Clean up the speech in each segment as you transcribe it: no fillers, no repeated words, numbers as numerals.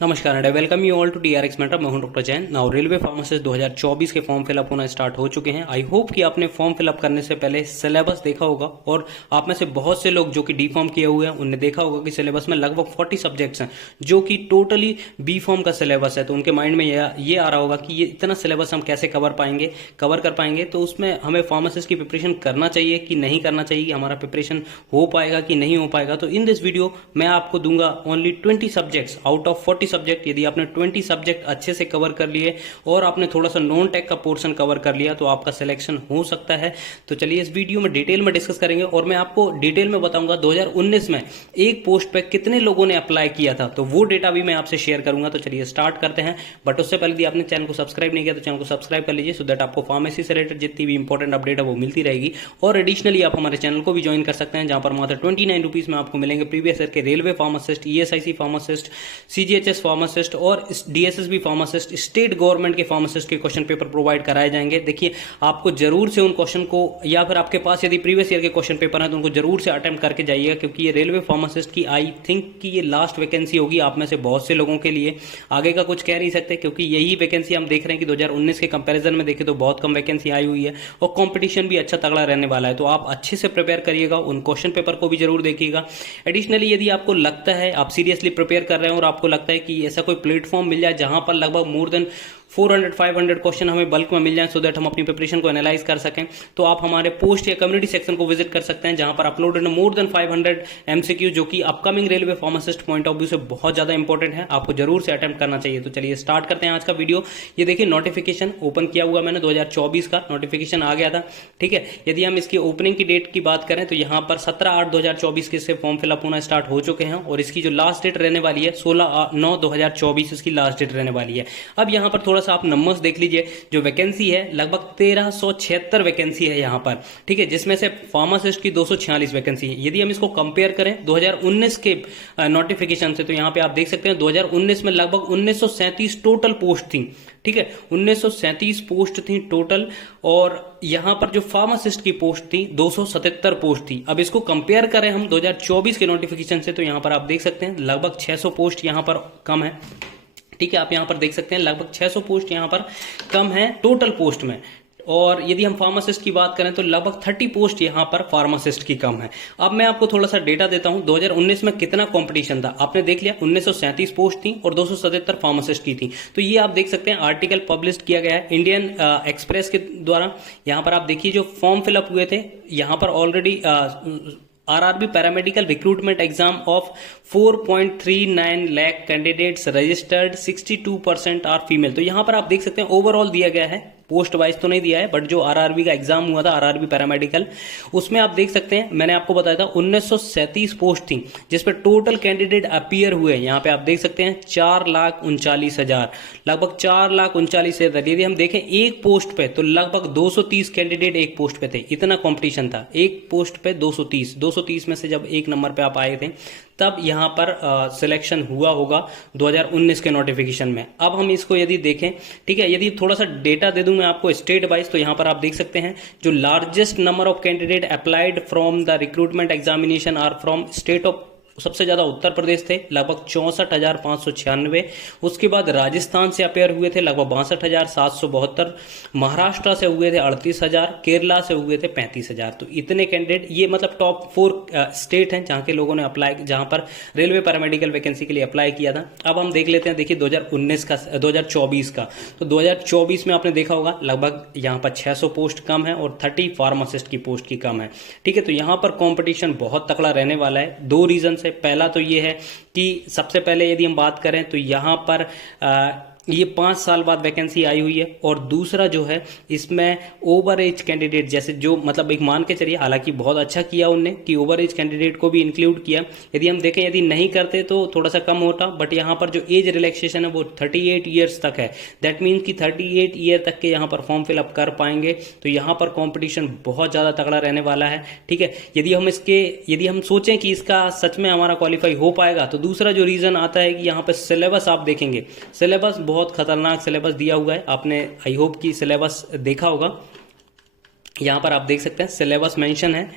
नमस्कार and welcome you all to DRX mentor. मैं हूं doctor Jain. Now railway pharmacist 2024 के फॉर्म फिलअप होना स्टार्ट हो चुके हैं। आई होप कि आपने फॉर्म फिलअप करने से पहले सिलेबस देखा होगा और आप में से बहुत से लोग जो कि डी फॉर्म किए हुए हैं उन्हें देखा होगा कि सिलेबस में लगभग 40 सब्जेक्ट्स हैं जो कि टोटली बी फॉर्म का सिलेबस है। तो उनके माइंड में ये आ रहा होगा कि ये इतना सिलेबस हम कैसे कवर कर पाएंगे। तो उसमें हमें फार्मासिस्ट की प्रिपरेशन करना चाहिए कि नहीं करना चाहिए, हमारा प्रिपरेशन हो पाएगा कि नहीं हो पाएगा। तो इन दिस वीडियो मैं आपको दूंगा only 20 subjects out of 40 subject. यदि आपने 20 सब्जेक्ट अच्छे से कवर कर लिए और आपने थोड़ा सा नॉन टेक का पोर्शन कवर कर लिया तो आपका सिलेक्शन हो सकता है। तो चलिए इस वीडियो में डिटेल में डिस्कस करेंगे और मैं आपको डिटेल में बताऊंगा 2019 में एक पोस्ट पे कितने लोगों ने अप्लाई किया था, तो वो डेटा भी मैं आपसे शेयर करूंगा। तो चलिए स्टार्ट करते हैं। बट उससे पहले यदि आपने चैनल को सब्सक्राइब नहीं किया तो चैनल को सब्सक्राइब कर लीजिए सो दैट आपको फार्मेसी से रिलेटेड जितनी भी इंपॉर्टेंट अपडेट है वो मिलती रहेगी। और एडिशनली आप हमारे चैनल को भी ज्वाइन कर सकते हैं जहां पर मात्र 29 रुपीज में आपको मिलेंगे प्रीवियस ईयर के railway pharmacist, ESIC pharmacist, CGHS pharmacist और DSSB फार्मासिस्ट, स्टेट गवर्नमेंट के फार्मासिस्ट के क्वेश्चन पेपर प्रोवाइड कराए जाएंगे। देखिए आपको जरूर से उन क्वेश्चन को, या फिर आपके पास यदि प्रीवियस ईयर के क्वेश्चन पेपर हैं तो उनको जरूर से अटेम्प्ट करके जाइएगा, क्योंकि ये रेलवे फार्मासिस्ट की आई थिंक कि ये लास्ट वैकेंसी होगी आप में से बहुत से लोगों के लिए। आगे का कुछ कह नहीं सकते क्योंकि यही वैकेंसी हम देख रहे हैं कि 2019 के कंपैरिजन में देखें तो बहुत कम वैकेंसी आई हुई है और कंपटीशन भी अच्छा तगड़ा रहने वाला है। तो आप अच्छे से प्रिपेयर करिएगा, उन क्वेश्चन पेपर को भी जरूर देखिएगा। एडिशनली यदि आपको लगता है आप सीरियसली प्रिपेयर कर रहे हैं और आपको लगता है कि ऐसा कोई प्लेटफॉर्म मिल जाए जहां पर लगभग मोर देन 400-500 क्वेश्चन हमें बल्क में मिल जाए सो दैट हम अपनी प्रिपरेशन को एनालाइज कर सकें, तो आप हमारे पोस्ट या कम्युनिटी सेक्शन को विजिट कर सकते हैं जहां पर अपलोडेड मोर देन 500 MCQ जो कि upcoming railway pharmacist point of view से बहुत ज्यादा इंपॉर्टेंट है। आपको जरूर से अटेम्प्ट करना चाहिए। तो चलिए स्टार्ट करते हैं आज का वीडियो। ये देखिए नोटिफिकेशन ओपन किया हुआ मैंने, 2024 का नोटिफिकेशन आ गया था। ठीक है, यदि हम इसकी ओपनिंग की डेट की बात करें तो यहाँ पर 17/8/2024 के से फॉर्म फिलअप होना स्टार्ट हो चुके हैं और इसकी जो लास्ट डेट रहने वाली है 16/9/2024 इसकी लास्ट डेट रहने वाली है। अब यहाँ पर थोड़ा सा आप नंबर्स देख लीजिए। जो वैकेंसी है लगभग 1376 वैकेंसी है यहाँ पर। ठीक है, जिसमें से फार्मासिस्ट की 246 वैकेंसी है। यदि हम इसको कंपेयर करें 2019 के नोटिफिकेशन से तो यहाँ पे आप देख सकते हैं 2019 में लगभग 1937 टोटल पोस्ट थी। ठीक है, 1937 पोस्ट थी टोटल और यहां पर जो फार्मासिस्ट की पोस्ट थी 277 पोस्ट थी। अब इसको कंपेयर करें हम 2024 के नोटिफिकेशन से तो यहां पर आप देख सकते हैं लगभग 600 पोस्ट यहां पर कम है। ठीक है, आप यहां पर देख सकते हैं लगभग 600 पोस्ट यहां पर कम है टोटल पोस्ट में। और यदि हम फार्मासिस्ट की बात करें तो लगभग 30 पोस्ट यहां पर फार्मासिस्ट की कम है। अब मैं आपको थोड़ा सा डेटा देता हूं 2019 में कितना कंपटीशन था। आपने देख लिया 1937 पोस्ट थी और 277 फार्मासिस्ट की थी। तो ये आप देख सकते हैं आर्टिकल पब्लिश किया गया है इंडियन एक्सप्रेस के द्वारा। यहां पर आप देखिए जो फॉर्म फिलअप हुए थे यहां पर already RRB paramedical recruitment exam of 4.39 lakh candidates registered, 62% are female. तो यहां पर आप देख सकते हैं ओवरऑल दिया गया है, पोस्ट वाइज तो नहीं दिया है, बट जो RRB का एग्जाम हुआ था RRB पैरामेडिकल उसमें आप देख सकते हैं मैंने आपको बताया था 1937 पोस्ट थी जिसपे टोटल कैंडिडेट अपीयर हुए। यहां पे आप देख सकते हैं 4,39,000, लगभग 4,39,000। यदि हम देखें एक पोस्ट पे तो लगभग 230 कैंडिडेट एक पोस्ट पे थे। इतना कॉम्पिटिशन था, एक पोस्ट पे 230 में से जब एक नंबर पे आप आए थे तब यहां पर सिलेक्शन हुआ होगा 2019 के नोटिफिकेशन में। अब हम इसको यदि देखें, ठीक है, यदि थोड़ा सा डेटा दे दूं मैं आपको स्टेट वाइज तो यहां पर आप देख सकते हैं जो largest number of candidate applied from the recruitment examination are from state of, सबसे ज्यादा उत्तर प्रदेश थे लगभग 64,596। उसके बाद राजस्थान से अपेयर हुए थे लगभग 62,772, महाराष्ट्र से हुए थे 38,000, केरला से हुए थे 35,000। तो इतने कैंडिडेट, ये मतलब टॉप 4 स्टेट हैं जहां के लोगों ने अप्लाई, जहां पर रेलवे पैरामेडिकल वैकेंसी के लिए अप्लाई किया था। अब हम देख लेते हैं, देखिए 2024 का। तो 2024 में आपने देखा होगा लगभग यहाँ पर 600 पोस्ट कम है और 30 फार्मासिस्ट की पोस्ट की कम है। ठीक है, तो यहाँ पर कॉम्पिटिशन बहुत तगड़ा रहने वाला है। दो रीजन से, पहला तो ये है कि सबसे पहले यदि हम बात करें तो यहां पर ये 5 साल बाद वैकेंसी आई हुई है और दूसरा जो है इसमें ओवर एज कैंडिडेट, जैसे जो मतलब एक मान के चलिए, हालांकि बहुत अच्छा किया उनने कि ओवर एज कैंडिडेट को भी इंक्लूड किया। यदि हम देखें यदि नहीं करते तो थोड़ा सा कम होता, बट यहाँ पर जो एज रिलैक्सेशन है वो 38 ईयर्स तक है। दैट मीन्स कि 38 ईयर तक के यहाँ पर फॉर्म फिलअप कर पाएंगे। तो यहाँ पर कॉम्पिटिशन बहुत ज्यादा तगड़ा रहने वाला है। ठीक है, यदि हम सोचें कि इसका सच में हमारा क्वालिफाई हो पाएगा तो दूसरा जो रीजन आता है कि यहाँ पर सिलेबस आप देखेंगे, सिलेबस बहुत खतरनाक सिलेबस दिया हुआ है। आपने आई होप की सिलेबस देखा होगा। यहां पर आप देख सकते हैं सिलेबस मेंशन है,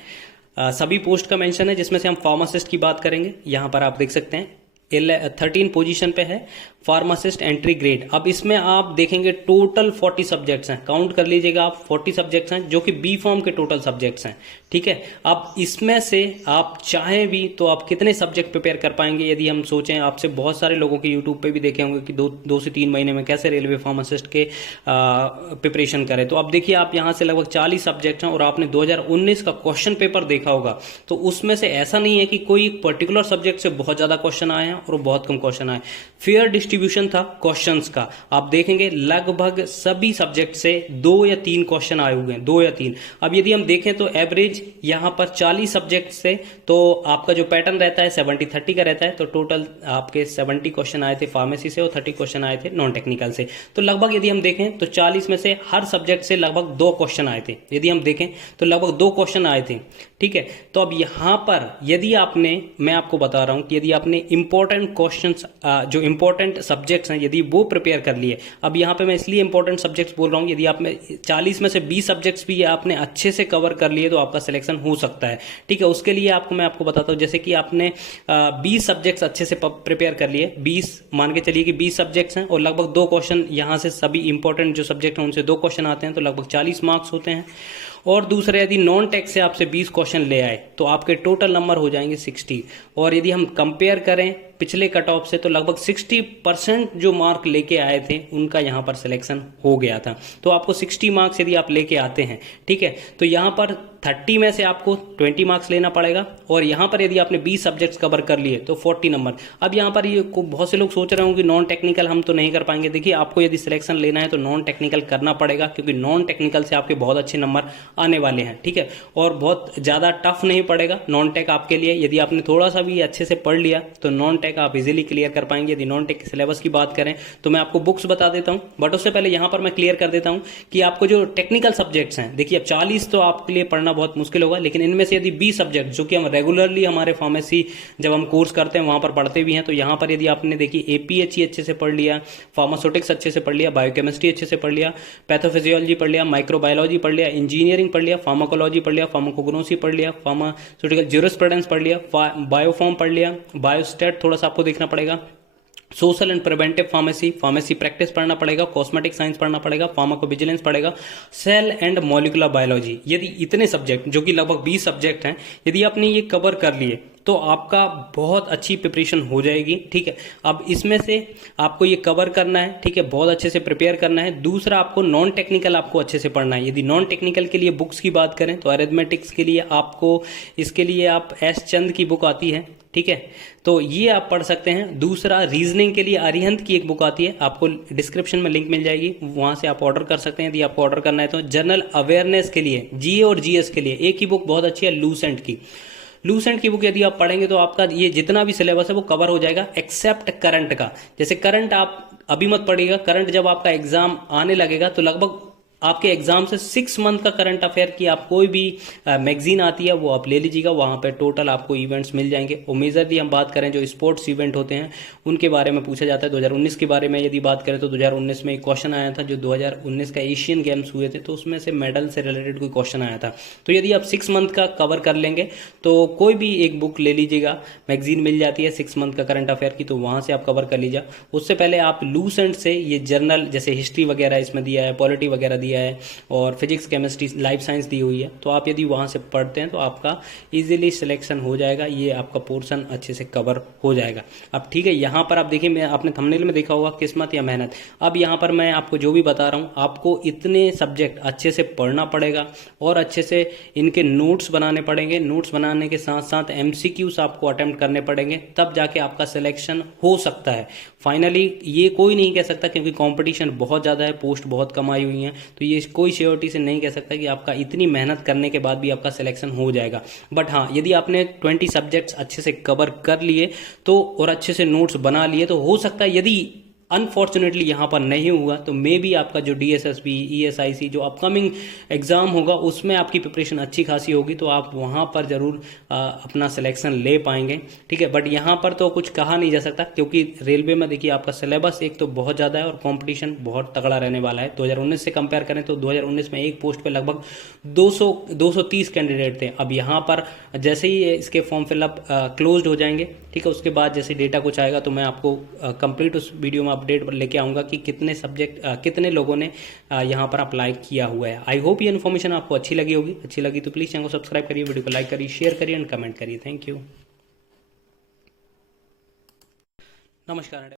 सभी पोस्ट का मेंशन है जिसमें से हम फार्मासिस्ट की बात करेंगे। यहां पर आप देख सकते हैं 13 पोजीशन पे है फार्मासिस्ट एंट्री ग्रेड। अब इसमें आप देखेंगे टोटल 40 सब्जेक्ट्स हैं, काउंट कर लीजिएगा आप, 40 सब्जेक्ट्स हैं जो कि बी फॉर्म के टोटल सब्जेक्ट्स हैं। ठीक है, अब इसमें से आप चाहें भी तो आप कितने सब्जेक्ट प्रिपेयर कर पाएंगे? यदि हम सोचें, आपसे बहुत सारे लोगों के यूट्यूब पे भी देखे होंगे कि दो से 3 महीने में कैसे रेलवे फार्मासिस्ट के प्रिपरेशन करें। तो अब देखिए, आप यहाँ से लगभग 40 सब्जेक्ट हैं और आपने 2019 का क्वेश्चन पेपर देखा होगा, तो उसमें से ऐसा नहीं है कि कोई पर्टिकुलर सब्जेक्ट से बहुत ज्यादा क्वेश्चन आए हैं और बहुत कम क्वेश्चन आए। फेयर डिस्ट्रीब्यूशन था क्वेश्चंस का। आप देखेंगे लगभग सभी सब्जेक्ट से 2 या 3 क्वेश्चन आए हुए हैं, 2 या 3। अब यदि हम देखें तो एवरेज यहां पर 40 सब्जेक्ट से, तो आपका जो पैटर्न रहता है 70-30 का रहता है। तो टोटल आपके 70 क्वेश्चन आए थे फार्मेसी से और 30 क्वेश्चन आए थे नॉन टेक्निकल से। तो लगभग यदि हम देखें तो 40 में से हर सब्जेक्ट से लगभग 2 क्वेश्चन आए थे। यदि हम देखें तो लगभग 2 क्वेश्चन आए थे। ठीक है, तो अब यहां पर यदि आपने, मैं आपको बता रहा हूं कि यदि आपने इंपॉर्टेंट क्वेश्चंस, जो इंपॉर्टेंट सब्जेक्ट्स हैं, यदि वो प्रिपेयर कर लिए। अब यहां पे मैं इसलिए इंपॉर्टेंट सब्जेक्ट्स बोल रहा हूं, यदि आप में 40 में से 20 सब्जेक्ट्स भी आपने अच्छे से कवर कर लिए तो आपका सिलेक्शन हो सकता है। ठीक है, उसके लिए मैं आपको बताता हूं, जैसे कि आपने 20 सब्जेक्ट्स अच्छे से प्रिपेयर कर लिए, 20 मान के चलिए कि 20 सब्जेक्ट्स हैं और लगभग 2 क्वेश्चन यहां से, सभी इंपॉर्टेंट जो सब्जेक्ट हैं उनसे 2 क्वेश्चन आते हैं, तो लगभग 40 मार्क्स होते हैं। और दूसरा, यदि नॉन टेक से आपसे 20 क्वेश्चन ले आए तो आपके टोटल नंबर हो जाएंगे 60। और यदि हम कंपेयर करें पिछले कट ऑफ से, तो लगभग 60% जो मार्क लेके आए थे उनका यहां पर सिलेक्शन हो गया था। तो आपको 60 मार्क्स यदि आप लेके आते हैं, ठीक है, तो यहां पर 30 में से आपको 20 मार्क्स लेना पड़ेगा। और यहां पर यदि आपने 20 सब्जेक्ट्स कवर कर लिए तो 40 नंबर। अब यहां पर ये बहुत से लोग सोच रहे होंगे कि नॉन टेक्निकल हम तो नहीं कर पाएंगे। देखिए, आपको यदि सिलेक्शन लेना है तो नॉन टेक्निकल करना पड़ेगा, क्योंकि नॉन टेक्निकल से आपके बहुत अच्छे नंबर आने वाले हैं। ठीक है, और बहुत ज्यादा टफ नहीं पड़ेगा नॉन टेक आपके लिए। यदि आपने थोड़ा सा भी अच्छे से पढ़ लिया तो नॉन टेक आप इजीली क्लियर कर पाएंगे। यदि नॉन टेक सिलेबस की बात करें तो मैं आपको बुक्स बता देता हूं, बट उससे पहले यहां पर मैं क्लियर कर देता हूं कि आपको जो टेक्निकल सब्जेक्ट्स हैं, देखिए अब 40 तो आपके लिए पढ़ना बहुत मुश्किल होगा, लेकिन इनमें से यदि 20 सब्जेक्ट जो कि हम रेगुलरली हमारे फार्मेसी जब हम कोर्स करते हैं वहां पर पढ़ते भी हैं, तो यहां पर यदि आपने देखिए एपीएचई अच्छे से पढ़ लिया, फार्मास्यूटिक्स अच्छे से पढ़ लिया, बायोकेमिस्ट्री अच्छे से पढ़ लिया, पैथोफिजियोलॉजी पढ़ लिया, माइक्रोबायोलॉजी पढ़ लिया, इंजीनियरिंग पढ़ लिया, फार्माकोलॉजी पढ़ लिया, फार्माकोग्नोसी पढ़ लिया, फार्मास्यूटिकल ज्यूरिस्प्रूडेंस पढ़ लिया, बायोफॉर्म पढ़ लिया, बायोस्टेट थोड़ा सा आपको देखना पड़ेगा, social and preventive pharmacy practice पढ़ना पड़ेगा, कॉस्मेटिक साइंस पढ़ना पड़ेगा, फार्माकोविजिलेंस पड़ेगा, सेल एंड मॉलिक्यूलर बायोलॉजी। यदि इतने सब्जेक्ट जो कि लगभग 20 सब्जेक्ट हैं, यदि आपने ये कवर कर लिए तो आपका बहुत अच्छी प्रिपरेशन हो जाएगी। ठीक है, अब इसमें से आपको ये कवर करना है, ठीक है, बहुत अच्छे से प्रिपेयर करना है। दूसरा, आपको नॉन टेक्निकल आपको अच्छे से पढ़ना है। यदि नॉन टेक्निकल के लिए बुक्स की बात करें तो अरिथमेटिक्स के लिए आपको, इसके लिए आप एस चंद की बुक आती है, ठीक है, तो ये आप पढ़ सकते हैं। दूसरा, रीजनिंग के लिए अरिहंत की एक बुक आती है, आपको डिस्क्रिप्शन में लिंक मिल जाएगी, वहां से आप ऑर्डर कर सकते हैं यदि आपको ऑर्डर करना है तो। जनरल अवेयरनेस के लिए, जीए और जीएस के लिए एक ही बुक बहुत अच्छी है, लूसेंट की बुक यदि आप पढ़ेंगे तो आपका ये जितना भी सिलेबस है वो कवर हो जाएगा, एक्सेप्ट करंट का। जैसे करंट आप अभी मत पढ़िएगा, करंट जब आपका एग्जाम आने लगेगा तो लगभग आपके एग्जाम से 6 मंथ का करंट अफेयर की आप कोई भी मैगजीन आती है वो आप ले लीजिएगा, वहां पे टोटल आपको इवेंट्स मिल जाएंगे। और मेजरली हम बात करें जो स्पोर्ट्स इवेंट होते हैं उनके बारे में पूछा जाता है। 2019 के बारे में यदि बात करें तो 2019 में एक क्वेश्चन आया था, जो 2019 का एशियन गेम्स हुए थे, तो उसमें से मेडल से रिलेटेड कोई क्वेश्चन आया था। तो यदि आप 6 मंथ का कवर कर लेंगे तो कोई भी एक बुक ले लीजिएगा, मैगजीन मिल जाती है 6 मंथ का करंट अफेयर की, तो वहां से आप कवर कर लीजिए। उससे पहले आप लूसेंट से ये जर्नल, जैसे हिस्ट्री वगैरह इसमें दिया है, पॉलिटी वगैरह दिया है, और फिजिक्स, केमिस्ट्री, लाइफ साइंस दी हुई है, तो आप यदि वहां से पढ़ते हैं तो आपका इजीली सिलेक्शन हो जाएगा, ये आपका पोर्शन अच्छे से कवर हो जाएगा। अब ठीक है, यहां पर आप देखिए, मैं आपने थंबनेल में देखा होगा किस्मत या मेहनत। अब यहां पर मैं आपको जो भी बता रहा हूं, आपको इतने सब्जेक्ट अच्छे से पढ़ना पड़ेगा और अच्छे से इनके नोट्स बनाने पड़ेंगे। नोट्स बनाने के साथ साथ एमसीक्यूज आपको अटेम्प्ट करने पड़ेंगे, तब जाके आपका सिलेक्शन हो सकता है। फाइनली ये कोई नहीं कह सकता, क्योंकि कंपटीशन बहुत ज्यादा है, पोस्ट बहुत कम आई हुई है, तो ये कोई श्योरिटी से नहीं कह सकता कि आपका इतनी मेहनत करने के बाद भी आपका सिलेक्शन हो जाएगा। बट हाँ, यदि आपने 20 सब्जेक्ट्स अच्छे से कवर कर लिए तो, और अच्छे से नोट्स बना लिए, तो हो सकता है, यदि अनफॉर्चुनेटली यहां पर नहीं हुआ तो मे बी आपका जो डीएसएसबी, ईएसआईसी जो अपकमिंग एग्जाम होगा उसमें आपकी प्रिपरेशन अच्छी खासी होगी, तो आप वहां पर जरूर अपना सिलेक्शन ले पाएंगे। ठीक है, बट यहां पर तो कुछ कहा नहीं जा सकता, क्योंकि रेलवे में देखिए आपका सिलेबस एक तो बहुत ज्यादा है और कंपटीशन बहुत तगड़ा रहने वाला है। 2019 से कंपेयर करें तो 2019 में एक पोस्ट पे लगभग 230 कैंडिडेट थे। अब यहां पर जैसे ही इसके फॉर्म फिलअप क्लोज्ड हो जाएंगे, ठीक ठीक है। उसके बाद जैसे डेटा कुछ आएगा तो मैं आपको कंप्लीट उस वीडियो में अपडेट लेके आऊँगा कि कितने सब्जेक्ट कितने लोगों ने यहाँ पर अप्लाई किया हुआ है। आई होप ये इन्फॉर्मेशन आपको अच्छी लगी होगी। अच्छी लगी तो प्लीज़ चैनल को सब्सक्राइब करिए, वीडियो को लाइक करिए, शेयर करिए एंड कमेंट करिए। Thank you. नमस्कार।